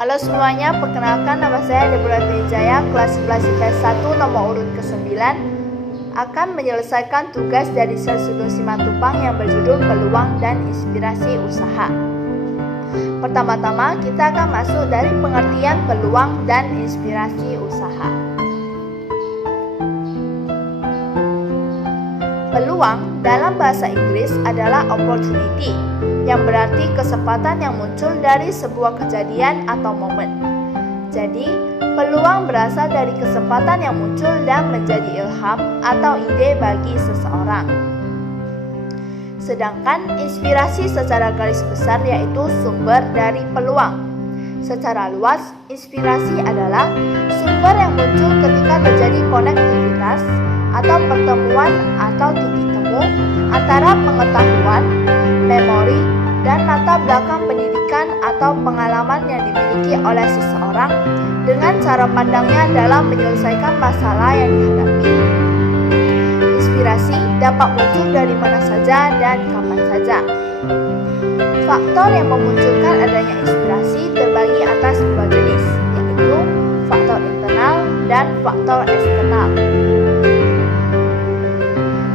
Halo semuanya, perkenalkan nama saya Deborah Wijaya, kelas 11 IPS 1 nomor urut ke-9 akan menyelesaikan tugas dari sel Sugeng Simatupang yang berjudul Peluang dan Inspirasi Usaha. Pertama-tama kita akan masuk dari pengertian peluang dan inspirasi usaha. Peluang dalam bahasa Inggris adalah opportunity, yang berarti kesempatan yang muncul dari sebuah kejadian atau momen. Jadi, peluang berasal dari kesempatan yang muncul dan menjadi ilham atau ide bagi seseorang. Sedangkan inspirasi secara garis besar yaitu sumber dari peluang. Secara luas, inspirasi adalah sumber yang muncul ketika terjadi konektivitas atau pertemuan atau titik temu antara pengetahuan, memori, dan latar belakang pendidikan atau pengalaman yang dimiliki oleh seseorang dengan cara pandangnya dalam menyelesaikan masalah yang dihadapi. Inspirasi dapat muncul dari mana saja dan kapan saja. Faktor yang memunculkan adanya inspirasi terbagi atas dua jenis, yaitu faktor internal dan faktor eksternal.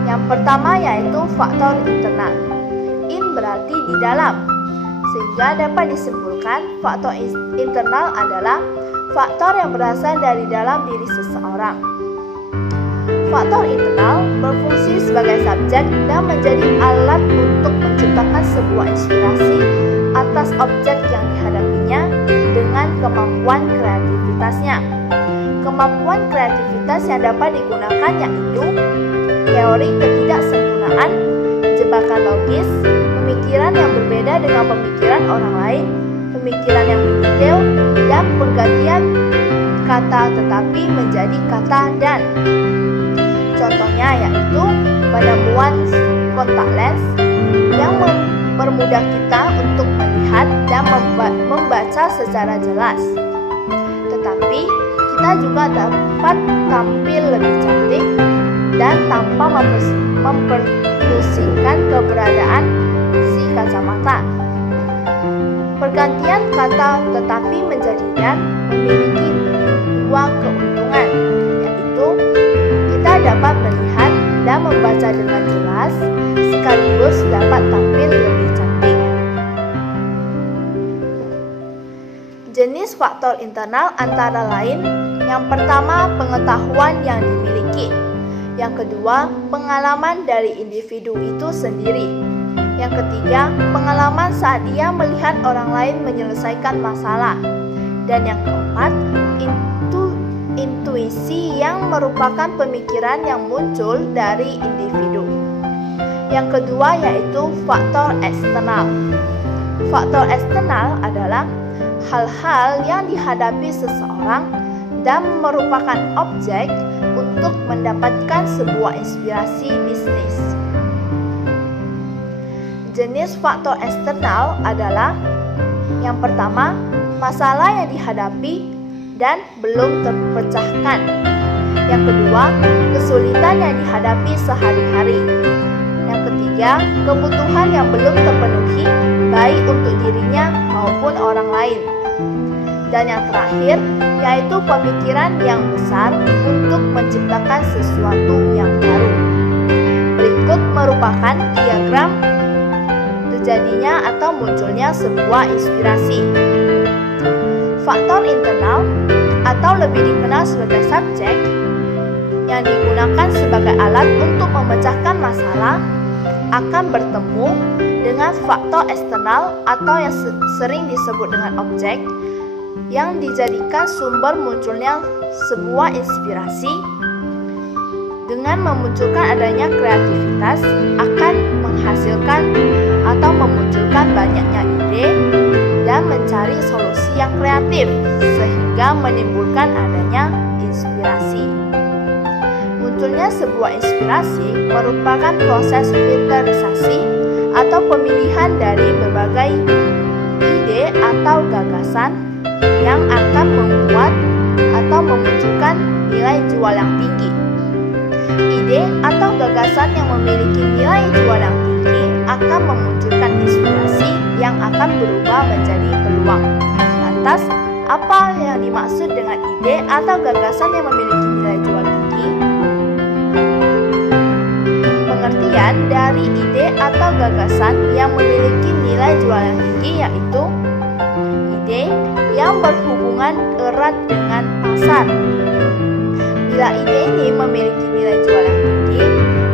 Yang pertama yaitu faktor internal. In berarti di dalam, sehingga dapat disimpulkan faktor internal adalah faktor yang berasal dari dalam diri seseorang. Faktor internal berfungsi sebagai subjek dan menjadi alat untuk menciptakan sebuah inspirasi atas objek yang dihadapinya dengan kemampuan kreativitasnya. Kemampuan kreativitas yang dapat digunakan yaitu teori ketidaksempurnaan, jebakan logis, pemikiran yang berbeda dengan pemikiran orang lain, pemikiran yang mendetail, dan penggantian kata tetapi menjadi kata dan. Contohnya yaitu penemuan kontak lens yang mempermudah kita untuk melihat dan membaca secara jelas. Tetapi kita juga dapat tampil lebih cantik dan tanpa memperpusingkan keberadaan si kacamata. Pergantian kata tetapi menjadi dan memiliki dua keuntungan, yaitu kita dapat melihat dan membaca dengan jelas sekaligus dapat tampil lebih cantik. Jenis faktor internal antara lain, yang pertama pengetahuan yang dimiliki, yang kedua pengalaman dari individu itu sendiri, yang ketiga pengalaman saat dia melihat orang lain menyelesaikan masalah, dan yang keempat intuisi yang merupakan pemikiran yang muncul dari individu. Yang kedua yaitu faktor eksternal. Faktor eksternal adalah hal-hal yang dihadapi seseorang dan merupakan objek untuk mendapatkan sebuah inspirasi bisnis. Jenis faktor eksternal adalah yang pertama, masalah yang dihadapi dan belum terpecahkan. Yang kedua, kesulitan yang dihadapi sehari-hari. Yang ketiga, kebutuhan yang belum terpenuhi baik untuk dirinya maupun orang lain. Dan yang terakhir, yaitu pemikiran yang besar untuk menciptakan sesuatu yang baru. Berikut merupakan diagram terjadinya atau munculnya sebuah inspirasi. Faktor internal atau lebih dikenal sebagai subjek yang digunakan sebagai alat untuk memecahkan masalah akan bertemu dengan faktor eksternal atau yang sering disebut dengan objek yang dijadikan sumber munculnya sebuah inspirasi. Dengan memunculkan adanya kreativitas akan menghasilkan atau memunculkan banyaknya ide dan mencari solusi yang kreatif sehingga menimbulkan adanya inspirasi. Munculnya sebuah inspirasi merupakan proses filterisasi atau pemilihan dari berbagai ide atau gagasan yang akan membuat atau memunculkan nilai jual yang tinggi. Ide atau gagasan yang memiliki nilai jual yang tinggi akan memunculkan inspirasi yang akan berubah menjadi peluang. Lantas, Apa yang dimaksud dengan ide atau gagasan yang memiliki nilai jual tinggi? Pengertian dari ide atau gagasan yang memiliki nilai jual yang tinggi yaitu ide yang berhubungan erat dengan pasar. Bila ide ini memiliki nilai jual yang tinggi,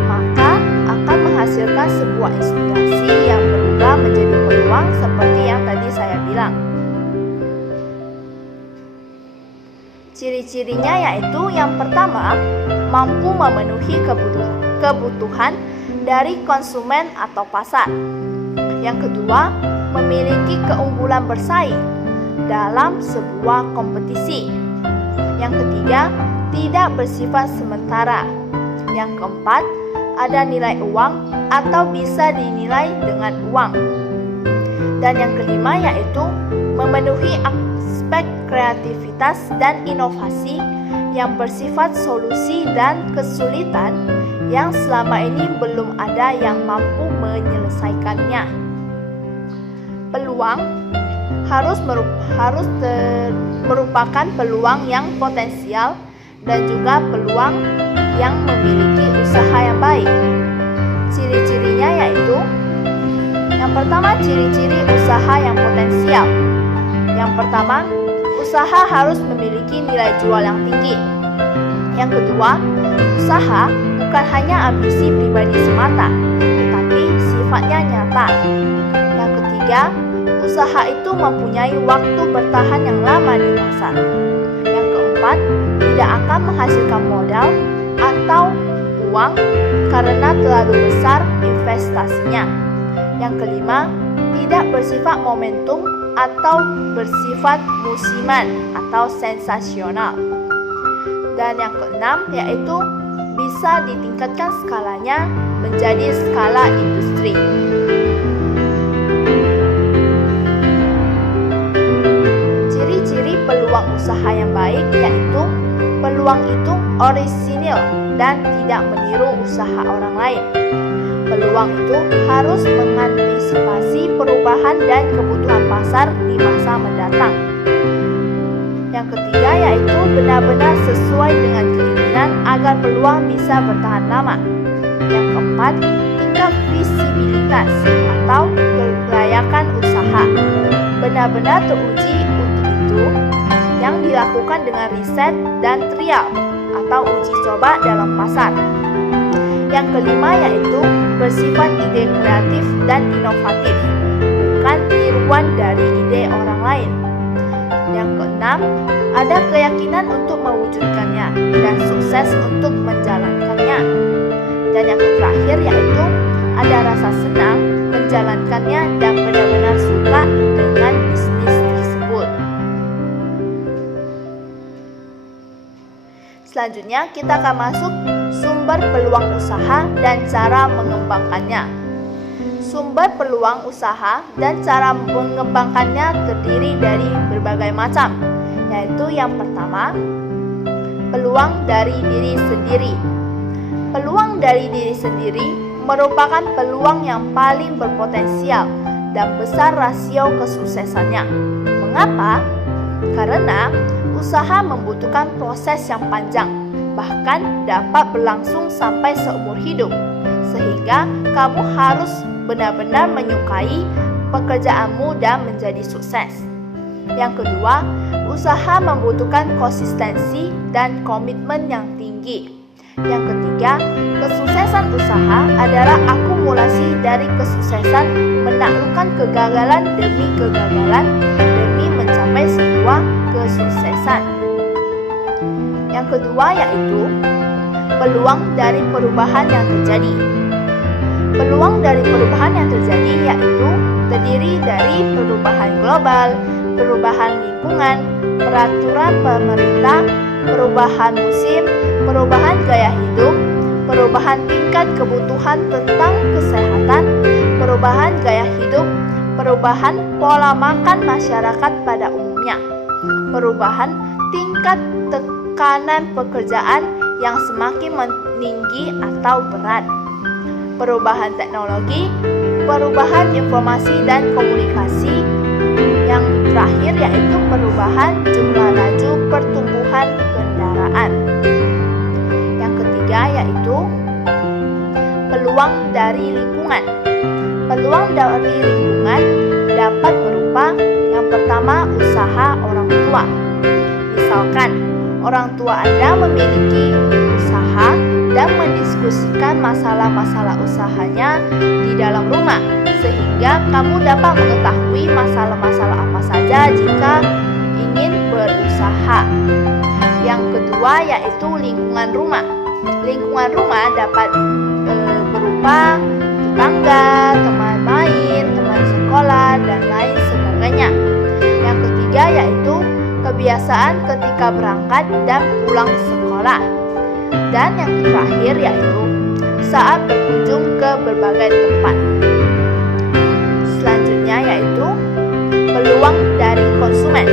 maka akan menghasilkan sebuah inspirasi yang berubah menjadi peluang seperti yang tadi saya bilang. Ciri-cirinya yaitu yang pertama, mampu memenuhi kebutuhan dari konsumen atau pasar. Yang kedua, memiliki keunggulan bersaing dalam sebuah kompetisi. Yang ketiga, tidak bersifat sementara. Yang keempat, ada nilai uang atau bisa dinilai dengan uang. Dan yang kelima yaitu memenuhi aspek kreativitas dan inovasi yang bersifat solusi dan kesulitan yang selama ini belum ada yang mampu menyelesaikannya. Peluang harus merupakan peluang yang potensial dan juga peluang yang memiliki usaha yang baik. Ciri-cirinya yaitu yang pertama, ciri-ciri usaha yang potensial. Yang pertama, usaha harus memiliki nilai jual yang tinggi. Yang kedua, usaha bukan hanya ambisi pribadi semata, tetapi sifatnya nyata. Yang ketiga, usaha itu mempunyai waktu bertahan yang lama di pasar. Yang keempat, tidak akan menghasilkan modal atau uang karena terlalu besar investasinya. Yang kelima, tidak bersifat momentum atau bersifat musiman atau sensasional. Dan yang keenam yaitu bisa ditingkatkan skalanya menjadi skala industri. Ciri-ciri peluang usaha yang baik yaitu peluang itu orisinil dan tidak meniru usaha orang lain. Peluang itu harus mengantisipasi perubahan dan kebutuhan pasar di masa mendatang. Yang ketiga yaitu benar-benar sesuai dengan keinginan agar peluang bisa bertahan lama. Yang keempat, tingkat visibilitas atau kelayakan usaha benar-benar teruji untuk itu yang dilakukan dengan riset dan trial atau uji coba dalam pasar. Yang kelima yaitu bersifat ide kreatif dan inovatif, bukan tiruan dari ide orang lain. Yang keenam, ada keyakinan untuk mewujudkannya dan sukses untuk menjalankannya. Dan yang terakhir yaitu ada rasa senang menjalankannya dan benar-benar suka dengan bisnis tersebut. Selanjutnya kita akan masuk sumber peluang usaha dan cara mengembangkannya. Sumber peluang usaha dan cara mengembangkannya terdiri dari berbagai macam, yaitu yang pertama, peluang dari diri sendiri. Peluang dari diri sendiri merupakan peluang yang paling berpotensial dan besar rasio kesuksesannya. Mengapa? Karena usaha membutuhkan proses yang panjang, bahkan dapat berlangsung sampai seumur hidup, sehingga kamu harus benar-benar menyukai pekerjaanmu dan menjadi sukses. Yang kedua, usaha membutuhkan konsistensi dan komitmen yang tinggi. Yang ketiga, kesuksesan usaha adalah akumulasi dari kesuksesan menaklukkan kegagalan demi kegagalan demi mencapai sebuah kesuksesan. Yang kedua yaitu peluang dari perubahan yang terjadi. Peluang dari perubahan yang terjadi yaitu terdiri dari perubahan global, perubahan lingkungan, peraturan pemerintah, perubahan musim, perubahan gaya hidup, perubahan tingkat kebutuhan tentang kesehatan, perubahan gaya hidup, perubahan pola makan masyarakat pada umumnya, perubahan tingkat tekanan pekerjaan yang semakin meninggi atau berat, perubahan teknologi, perubahan informasi dan komunikasi, yang terakhir yaitu perubahan jumlah laju pertumbuhan kendaraan. Yang ketiga yaitu peluang dari lingkungan. Peluang dari lingkungan dapat berupa yang pertama usaha orang tua. Misalkan orang tua Anda memiliki usaha dan mendiskusikan masalah-masalah usahanya di dalam rumah, sehingga kamu dapat mengetahui masalah-masalah apa saja jika ingin berusaha. Yang kedua yaitu lingkungan rumah. Lingkungan rumah dapat berupa tetangga, teman main, teman sekolah, dan lain sebagainya. Yang ketiga yaitu kebiasaan ketika berangkat dan pulang sekolah. Dan yang terakhir yaitu saat berkunjung ke berbagai tempat. Selanjutnya yaitu peluang dari konsumen.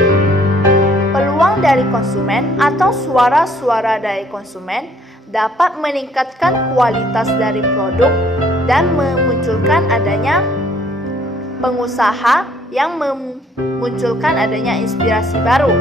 Peluang dari konsumen atau suara-suara dari konsumen dapat meningkatkan kualitas dari produk dan memunculkan adanya pengusaha yang memunculkan adanya inspirasi baru.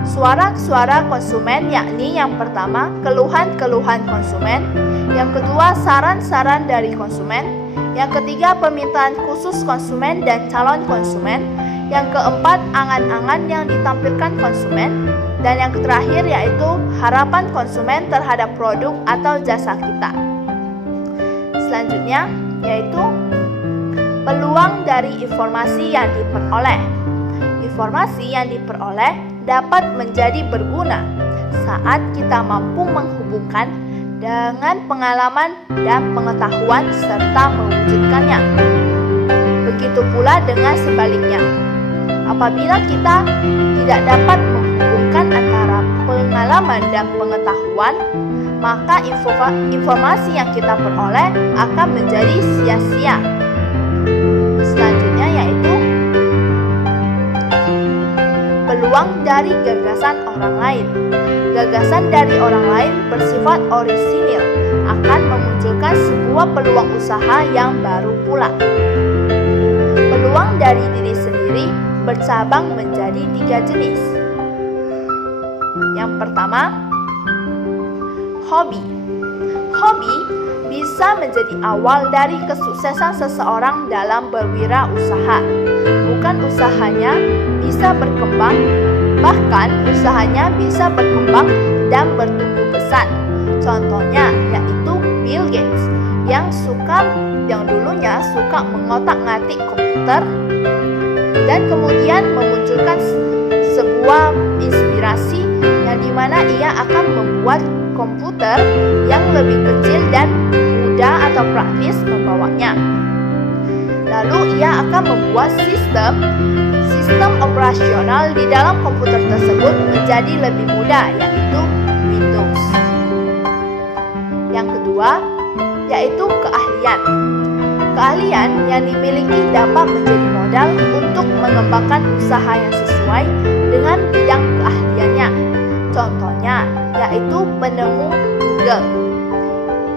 Suara-suara konsumen yakni yang pertama keluhan-keluhan konsumen, yang kedua saran-saran dari konsumen, yang ketiga permintaan khusus konsumen dan calon konsumen, yang keempat angan-angan yang ditampilkan konsumen, dan yang terakhir yaitu harapan konsumen terhadap produk atau jasa kita. Selanjutnya yaitu peluang dari informasi yang diperoleh. Informasi yang diperoleh dapat menjadi berguna saat kita mampu menghubungkan dengan pengalaman dan pengetahuan serta mewujudkannya. Begitu pula dengan sebaliknya. Apabila kita tidak dapat menghubungkan antara pengalaman dan pengetahuan, maka informasi yang kita peroleh akan menjadi sia-sia. Selanjutnya yaitu peluang dari gagasan orang lain. Gagasan dari orang lain bersifat orisinil, akan memunculkan sebuah peluang usaha yang baru pula. Peluang dari diri sendiri bercabang menjadi 3 jenis. Yang pertama, hobi. Hobi bisa menjadi awal dari kesuksesan seseorang dalam berwirausaha. Bukan usahanya bisa berkembang, bahkan usahanya bisa berkembang dan bertumbuh besar. Contohnya yaitu Bill Gates yang dulunya suka mengotak-ngatik komputer dan kemudian memunculkan sebuah inspirasi yang dimana ia akan membuat komputer yang lebih kecil dan mudah atau praktis membawanya. Lalu ia akan membuat sistem operasional di dalam komputer tersebut menjadi lebih mudah, yaitu Windows. Yang kedua, yaitu keahlian. Keahlian yang dimiliki dapat menjadi modal untuk mengembangkan usaha yang sesuai dengan bidang keahliannya. Contohnya, yaitu penemu Google,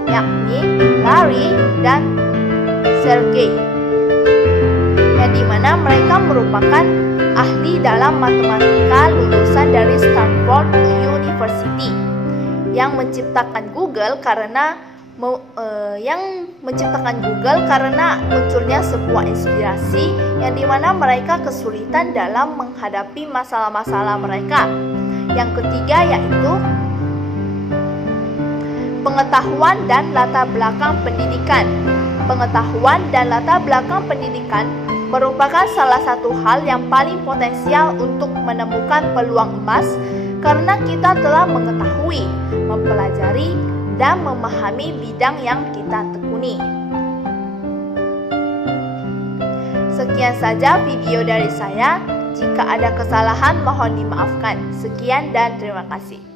yakni Larry dan Sergey, yang dimana mereka merupakan ahli dalam matematika lulusan dari Stanford University yang menciptakan Google karena munculnya sebuah inspirasi yang dimana mereka kesulitan dalam menghadapi masalah-masalah mereka. Yang ketiga yaitu pengetahuan dan latar belakang pendidikan. Pengetahuan dan latar belakang pendidikan merupakan salah satu hal yang paling potensial untuk menemukan peluang emas karena kita telah mengetahui, mempelajari, dan memahami bidang yang kita tekuni. Sekian saja video dari saya. Jika ada kesalahan mohon dimaafkan. Sekian dan terima kasih.